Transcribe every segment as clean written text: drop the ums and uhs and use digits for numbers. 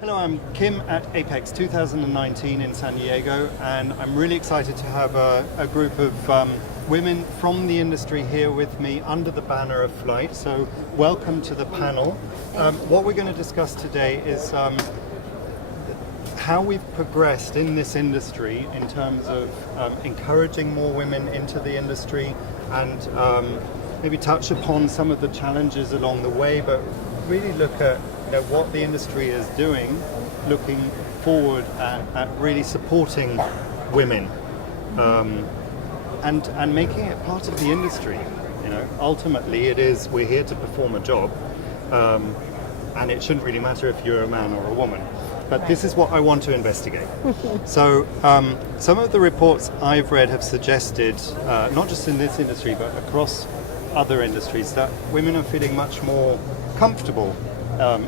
Hello, I'm Kim at Apex 2019 in San Diego, and I'm really excited to have a group of women from the industry here with me under the banner of FLITE. So welcome to the panel. What we're going to discuss today is how we've progressed in this industry in terms of encouraging more women into the industry, and maybe touch upon some of the challenges along the way, but really look at what the industry is doing, looking forward at really supporting women and making it part of the industry. Ultimately we're here to perform a job, and it shouldn't really matter if you're a man or a woman. But this is what I want to investigate. So some of the reports I've read have suggested, not just in this industry but across other industries, that women are feeling much more comfortable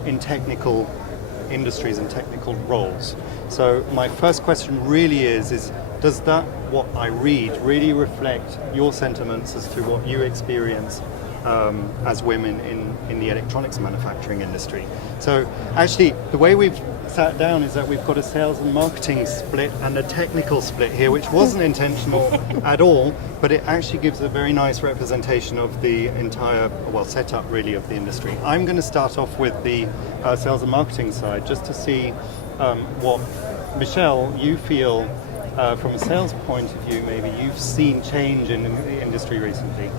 in technical industries and technical roles. So my first question really is does that, what I read, really reflect your sentiments as to what you experience as women in the electronics manufacturing industry? So actually, the way we've sat down is that we've got a sales and marketing split and a technical split here, which wasn't intentional at all, but it actually gives a very nice representation of the entire, setup really of the industry. I'm going to start off with the sales and marketing side, just to see what, Michelle, you feel from a sales point of view, maybe you've seen change in the industry recently.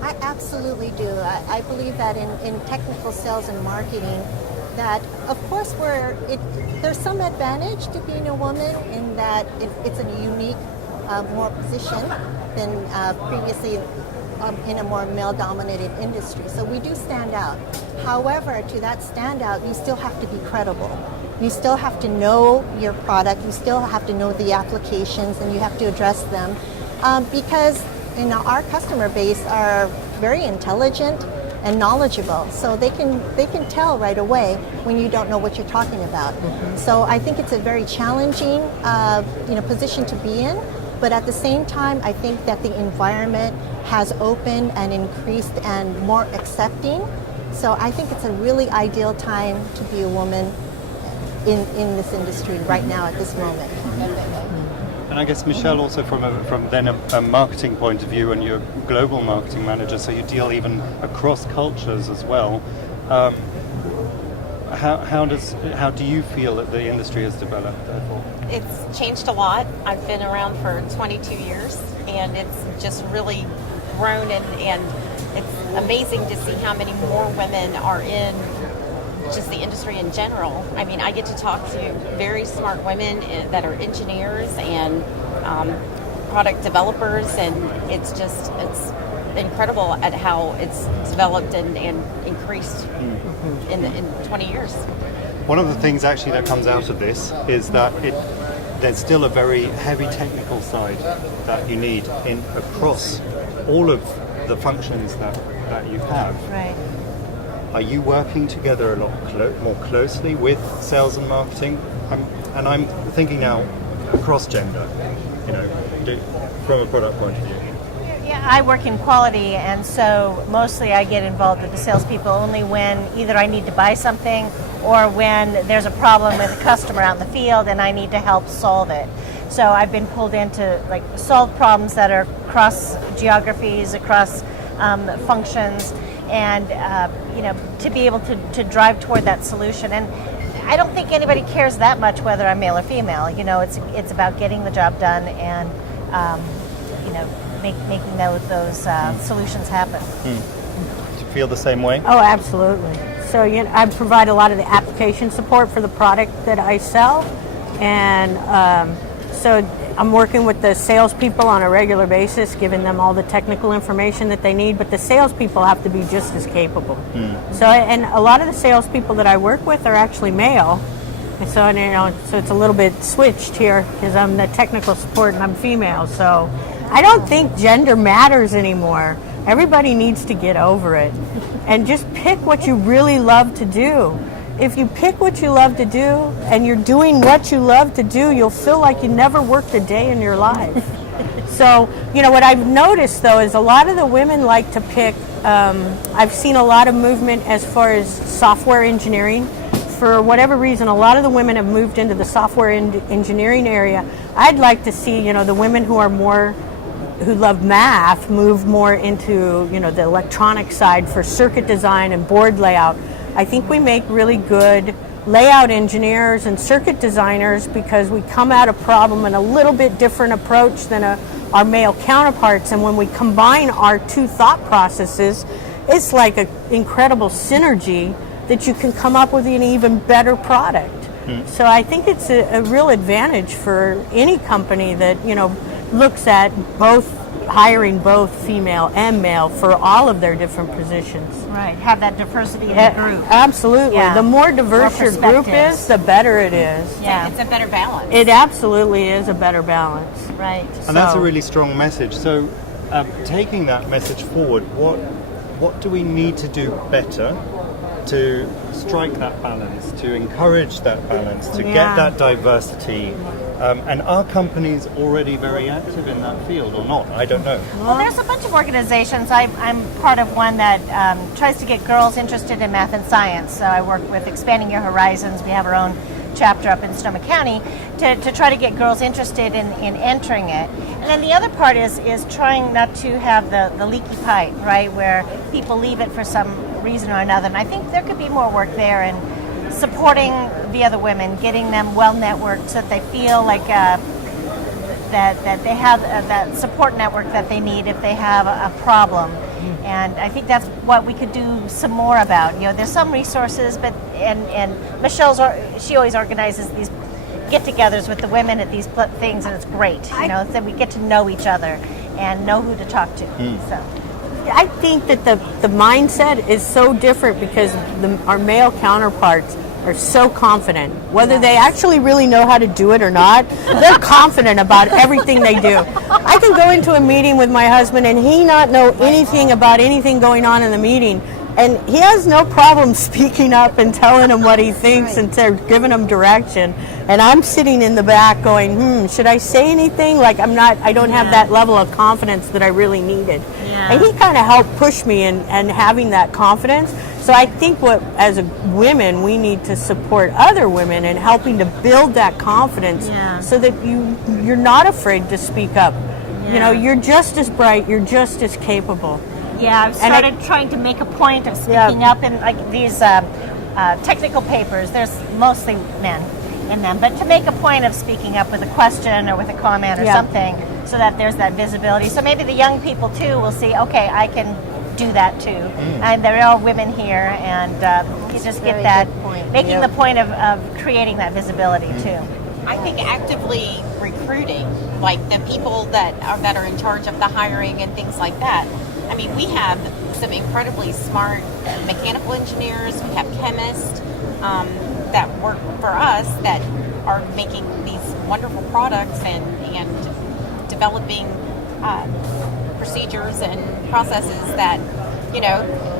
I absolutely do. I believe that in technical sales and marketing, that of course there's some advantage to being a woman in that it's a unique more position than previously in a more male-dominated industry. So we do stand out. However, to that standout, you still have to be credible. You still have to know your product. You still have to know the applications, and you have to address them because our customer base are very intelligent and knowledgeable, so they can tell right away when you don't know what you're talking about. So I think it's a very challenging position to be in, but at the same time, I think that the environment has opened and increased and more accepting. So I think it's a really ideal time to be a woman in this industry right now at this moment. And I guess, Michelle, also from then a marketing point of view, and you're a global marketing manager, so you deal even across cultures as well. How do you feel that the industry has developed, therefore? It's changed a lot. I've been around for 22 years, and it's just really grown, and it's amazing to see how many more women are in just the industry in general. I mean, I get to talk to very smart women that are engineers and product developers, and it's incredible at how it's developed and increased in 20 years. One of the things actually that comes out of this is that there's still a very heavy technical side that you need across all of the functions that you have. Right. Are you working together a lot more closely with sales and marketing? And I'm thinking now across gender, from a product point of view. Yeah, I work in quality, and so mostly I get involved with the salespeople only when either I need to buy something or when there's a problem with a customer out in the field and I need to help solve it. So I've been pulled in to solve problems that are across geographies, across functions, and to be able to drive toward that solution. And I don't think anybody cares that much whether I'm male or female. It's about getting the job done and making those solutions happen. Do you feel the same way? Oh, absolutely. So I provide a lot of the application support for the product that I sell, and so I'm working with the salespeople on a regular basis, giving them all the technical information that they need, but the salespeople have to be just as capable. So, and a lot of the salespeople that I work with are actually male, and so so it's a little bit switched here because I'm the technical support and I'm female. So I don't think gender matters anymore. Everybody needs to get over it and just pick what you really love to do. If you pick what you love to do and you're doing what you love to do, you'll feel like you never worked a day in your life. So, what I've noticed, though, is a lot of the women like to pick, I've seen a lot of movement as far as software engineering for whatever reason, a lot of the women have moved into the software engineering area. I'd like to see, the women who love math move more into, the electronic side for circuit design and board layout. I think we make really good layout engineers and circuit designers because we come at a problem in a little bit different approach than our male counterparts, and when we combine our two thought processes, it's like an incredible synergy that you can come up with an even better product. So I think it's a real advantage for any company that looks at hiring both female and male for all of their different positions. Right, have that diversity in the group. Absolutely. Yeah. The more diverse your group is, the better it is. Yeah. It's a better balance. It absolutely is a better balance. Right. And that's a really strong message. So, taking that message forward, what do we need to do better to strike that balance, to encourage that balance, to get that diversity? And are companies already very active in that field or not? I don't know. Well, there's a bunch of organizations. I'm part of one that tries to get girls interested in math and science. So I work with Expanding Your Horizons. We have our own chapter up in Sonoma County to try to get girls interested in entering it. And then the other part is trying not to have the leaky pipe, right, where people leave it for some reason or another. And I think there could be more work there and supporting the other women, getting them well networked so that they feel like that they have that support network that they need if they have a problem. And I think that's what we could do some more about. There's some resources, but and Michelle's she always organizes these get-togethers with the women at these things, and it's great. So we get to know each other and know who to talk to. So. I think that the mindset is so different because our male counterparts are so confident. Whether they actually really know how to do it or not, they're confident about everything they do. I can go into a meeting with my husband and he not know anything about anything going on in the meeting. And he has no problem speaking up and telling him what he thinks and giving him direction. And I'm sitting in the back going, should I say anything? Like I don't have that level of confidence that I really needed. Yeah. And he kind of helped push me in having that confidence. So I think as women, we need to support other women in helping to build that confidence so that you're not afraid to speak up. Yeah. You're just as bright, you're just as capable. Yeah, I've started trying to make a point of speaking up in like these technical papers. There's mostly men in them, but to make a point of speaking up with a question or with a comment or something so that there's that visibility. So maybe the young people too will see, okay, I can do that too. And there are women here, and you just get that, making the point of creating that visibility too. I think actively recruiting, like the people that are in charge of the hiring and things like that. I mean, we have some incredibly smart mechanical engineers, we have chemists that work for us that are making these wonderful products and developing procedures and processes that,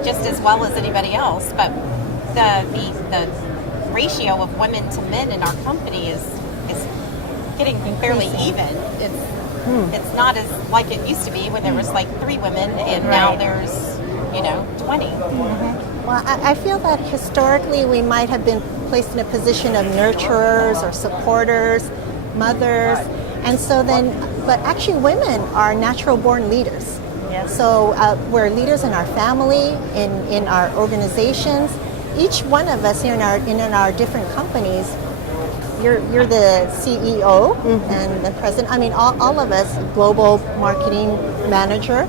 just as well as anybody else. But the ratio of women to men in our company is getting fairly even. It's not as like it used to be when there was like 3 women and now there's 20. Well, I feel that historically we might have been placed in a position of nurturers or supporters, mothers, and so then, but actually women are natural born leaders. Yes. So we're leaders in our family, in our organizations. Each one of us here in our different companies. You're the CEO and the president. I mean, all of us, global marketing manager,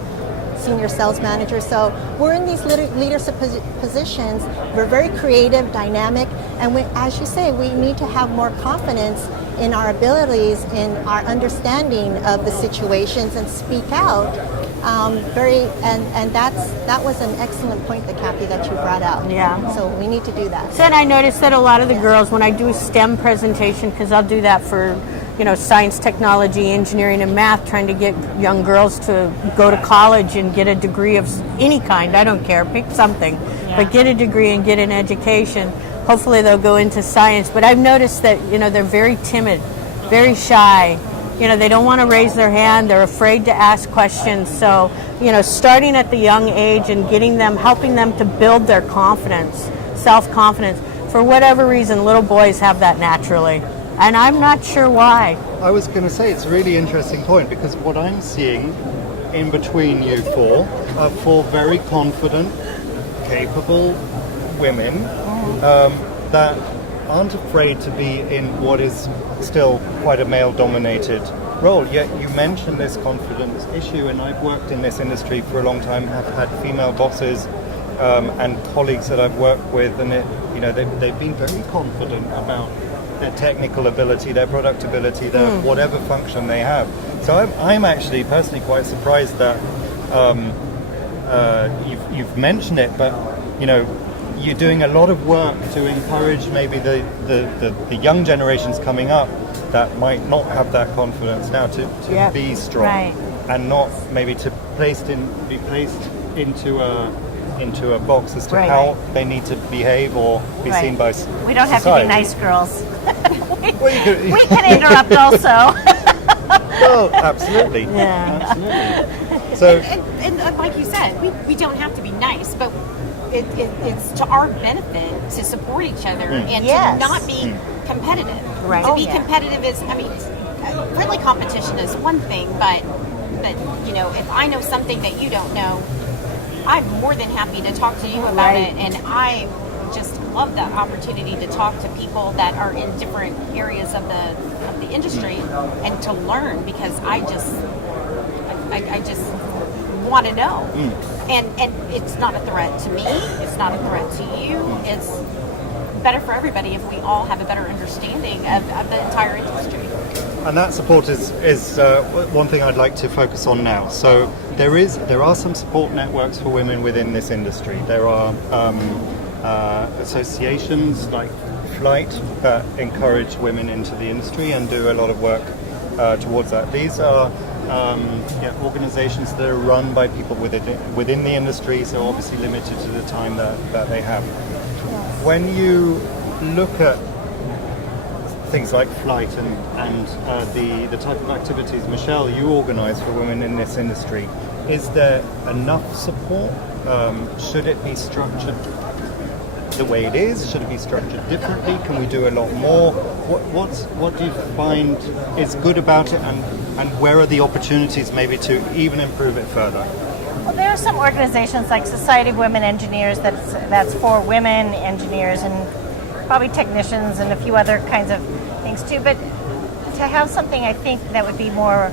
senior sales manager. So we're in these leadership positions. We're very creative, dynamic, and as you say, we need to have more confidence in our abilities, in our understanding of the situations, and speak out. That was an excellent point, Kathy, that you brought out. Yeah. So we need to do that. So I noticed that a lot of the girls, when I do STEM presentation, because I'll do that for, science, technology, engineering, and math, trying to get young girls to go to college and get a degree of any kind. I don't care, pick something, but get a degree and get an education. Hopefully they'll go into science. But I've noticed that, they're very timid, very shy. They don't want to raise their hand. They're afraid to ask questions. So, starting at the young age and helping them to build their confidence, self-confidence. For whatever reason, little boys have that naturally. And I'm not sure why. I was going to say it's a really interesting point, because what I'm seeing in between you four are four very confident, capable women that aren't afraid to be in what is still quite a male-dominated role. Yet you mentioned this confidence issue, and I've worked in this industry for a long time, have had female bosses and colleagues that I've worked with, and they've been very confident about their technical ability, their product ability, their whatever function they have. So I'm actually personally quite surprised that you've mentioned it, but you're doing a lot of work to encourage maybe the young generations coming up that might not have that confidence now to be strong, and not maybe to be placed into a box as to how they need to behave or be seen by society. We don't have to be nice girls. Well, we can interrupt also. Well, absolutely. Yeah. Absolutely. So, and like you said, we don't have to be nice, but it's to our benefit to support each other and to not be competitive. Right. To be competitive is, friendly competition is one thing, but if I know something that you don't know, I'm more than happy to talk to you about it, and I just love the opportunity to talk to people that are in different areas of the industry and to learn, because I just want to know. And it's not a threat to me, it's not a threat to you, it's better for everybody if we all have a better understanding of the entire industry. and that support is one thing I'd like to focus on now. So there are some support networks for women within this industry. There are associations like FLITE that encourage women into the industry and do a lot of work towards that. These are organizations that are run by people within the industry, so obviously limited to the time that they have. When you look at things like FLITE and the type of activities, Michelle, you organize for women in this industry, is there enough support? Should it be structured the way it is? Should it be structured differently? Can we do a lot more? What do you find is good about it, and where are the opportunities maybe to even improve it further? Well, there are some organizations like Society of Women Engineers that's for women engineers and probably technicians and a few other kinds of things too. But to have something, I think, that would be more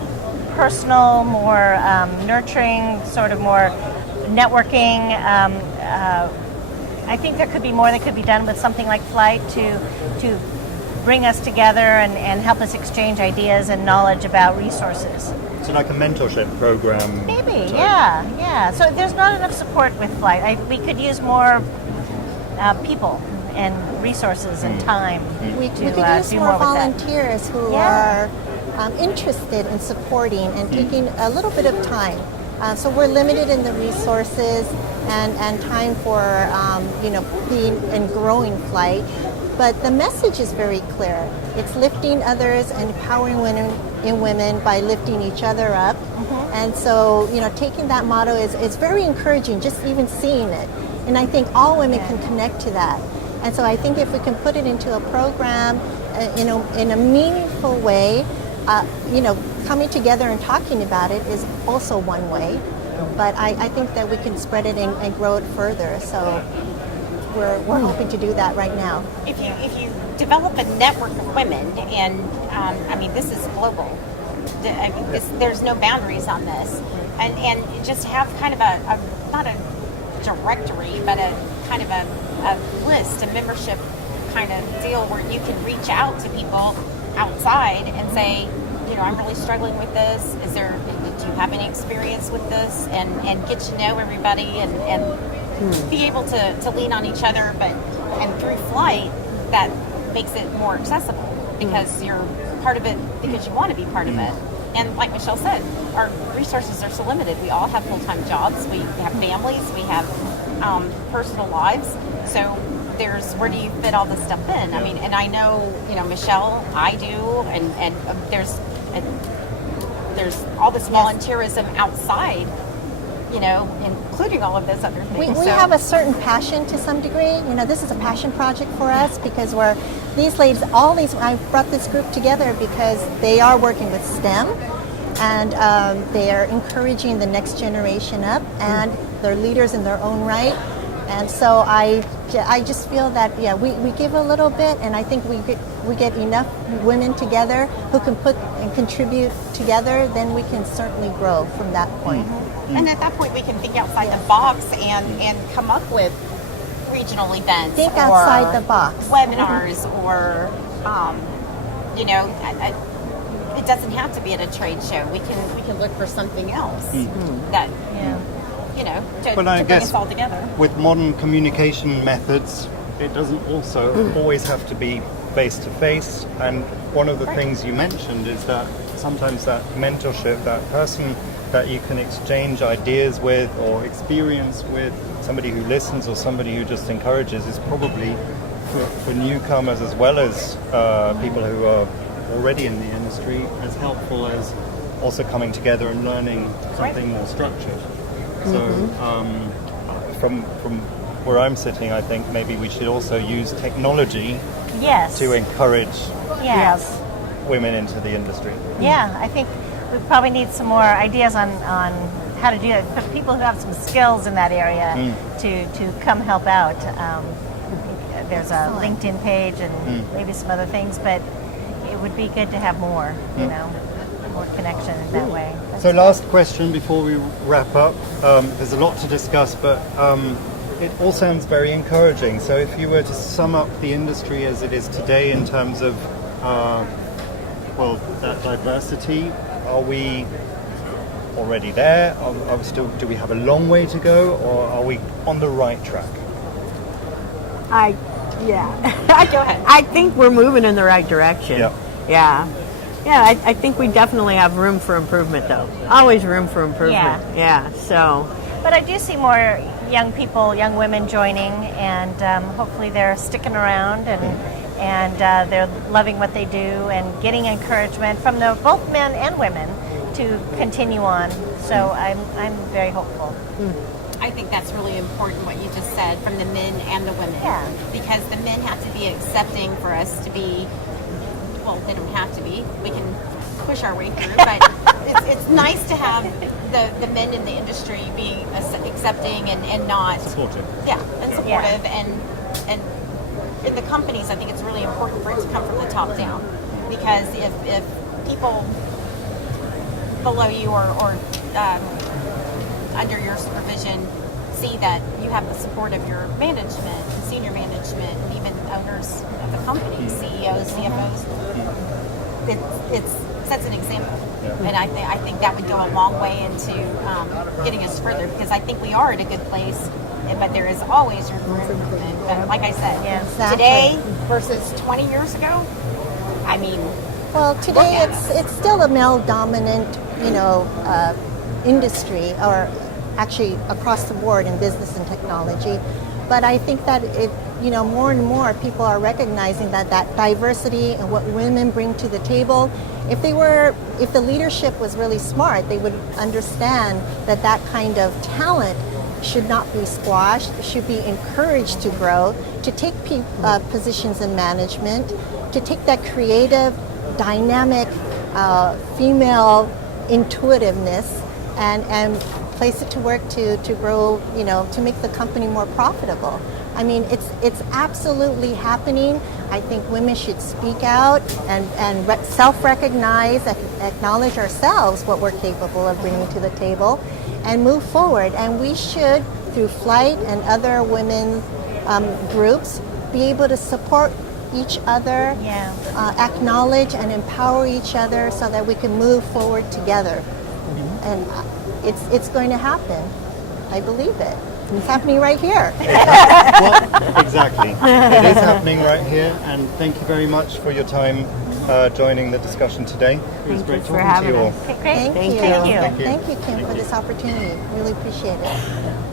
personal, more nurturing, sort of more networking. I think there could be more that could be done with something like FLITE to bring us together and help us exchange ideas and knowledge about resources. So like a mentorship program? Maybe, yeah. So there's not enough support with FLITE. We could use more people and resources and time. We to could use do more with that. volunteers who are interested in supporting and taking a little bit of time. So we're limited in the resources and time for being and growing FLITE. But the message is very clear. It's lifting others and empowering women by lifting each other up. And so, taking that motto is very encouraging, just even seeing it. And I think all women can connect to that. And so I think if we can put it into a program, in a meaningful way, coming together and talking about it is also one way. But I think that we can spread it and grow it further. So we're hoping to do that right now. If you develop a network of women, and this is global. There's no boundaries on this, and just have kind of a not a directory, but a kind of a list, a membership kind of deal where you can reach out to people outside and say, I'm really struggling with this. Do you have any experience with this? And get to know everybody and be able to lean on each other, and through FLITE, that makes it more accessible because you're part of it because you want to be part of it. And like Michelle said, our resources are so limited. We all have full-time jobs, we have families, we have personal lives. So where do you fit all this stuff in? And I know, Michelle, I do, and there's all this volunteerism outside including all of those other We things. have a certain passion to some degree. This is a passion project for us because these ladies, I brought this group together because they are working with STEM and they are encouraging the next generation up and they're leaders in their own right. And so I just feel that, we give a little bit and I think we get enough women together who can put and contribute together, then we can certainly grow from that point. And at that point, we can think outside the box and come up with regional events. Think outside the box. Webinars or, it doesn't have to be at a trade show. We can look for something else that, to But I bring guess us all together. with modern communication methods, it doesn't also always have to be face-to-face. And one of the things you mentioned is that sometimes that mentorship, that person that you can exchange ideas with or experience with, somebody who listens or somebody who just encourages, is probably for newcomers as well as people who are already in the industry as helpful as also coming together and learning something more structured. So from where I'm sitting, I think maybe we should also use technology Yes. to encourage Yes. women into the industry. Yeah, I think we probably need some more ideas on how to do it. For people who have some skills in that area to come help out. There's a LinkedIn page and maybe some other things, but it would be good to have more, more connection in that way. So last question before we wrap up. There's a lot to discuss, but it all sounds very encouraging. So if you were to sum up the industry as it is today in terms of that diversity, are we already there? Are we still? Do we have a long way to go, or are we on the right track? Go ahead. I think we're moving in the right direction. Yeah. Yeah, I think we definitely have room for improvement, though. Always room for improvement. So. But I do see more young people, young women joining, and hopefully they're sticking around and they're loving what they do and getting encouragement from both men and women to continue on. So I'm very hopeful. I think that's really important what you just said from the men and the women. Yeah. Because the men have to be accepting for us to be, well, they don't have to be. We can push our way through, but it's nice to have the men in the industry being accepting and not Supportive. and supportive and in the companies. I think it's really important for it to come from the top down, because if people below you or under your supervision see that you have the support of your management, senior management, and even owners of the company, CEOs, CFOs, it sets an example. And I think that would go a long way into getting us further, because I think we are at a good place, but there is always room for improvement. But like I said, Exactly. today versus 20 years ago, I mean, Well, today it's still a male-dominant, industry, or actually across the board in business and technology. But I think that more and more people are recognizing that diversity and what women bring to the table. If the leadership was really smart, they would understand that kind of talent should not be squashed, should be encouraged to grow, to take positions in management, to take that creative, dynamic, female intuitiveness and place it to work to grow, to make the company more profitable. I mean, it's absolutely happening. I think women should speak out and self-recognize, acknowledge ourselves what we're capable of bringing to the table, and move forward. And we should, through FLITE and other women's groups, be able to support each other, acknowledge and empower each other so that we can move forward together. And it's going to happen. I believe it. It's happening right here. Well, exactly. It is happening right here, and thank you very much for your time joining the discussion today. It was great for talking to having you all. us. Okay, great. Thank you. Thank you. Thank you. Thank you, Kim, for this opportunity. Really appreciate it.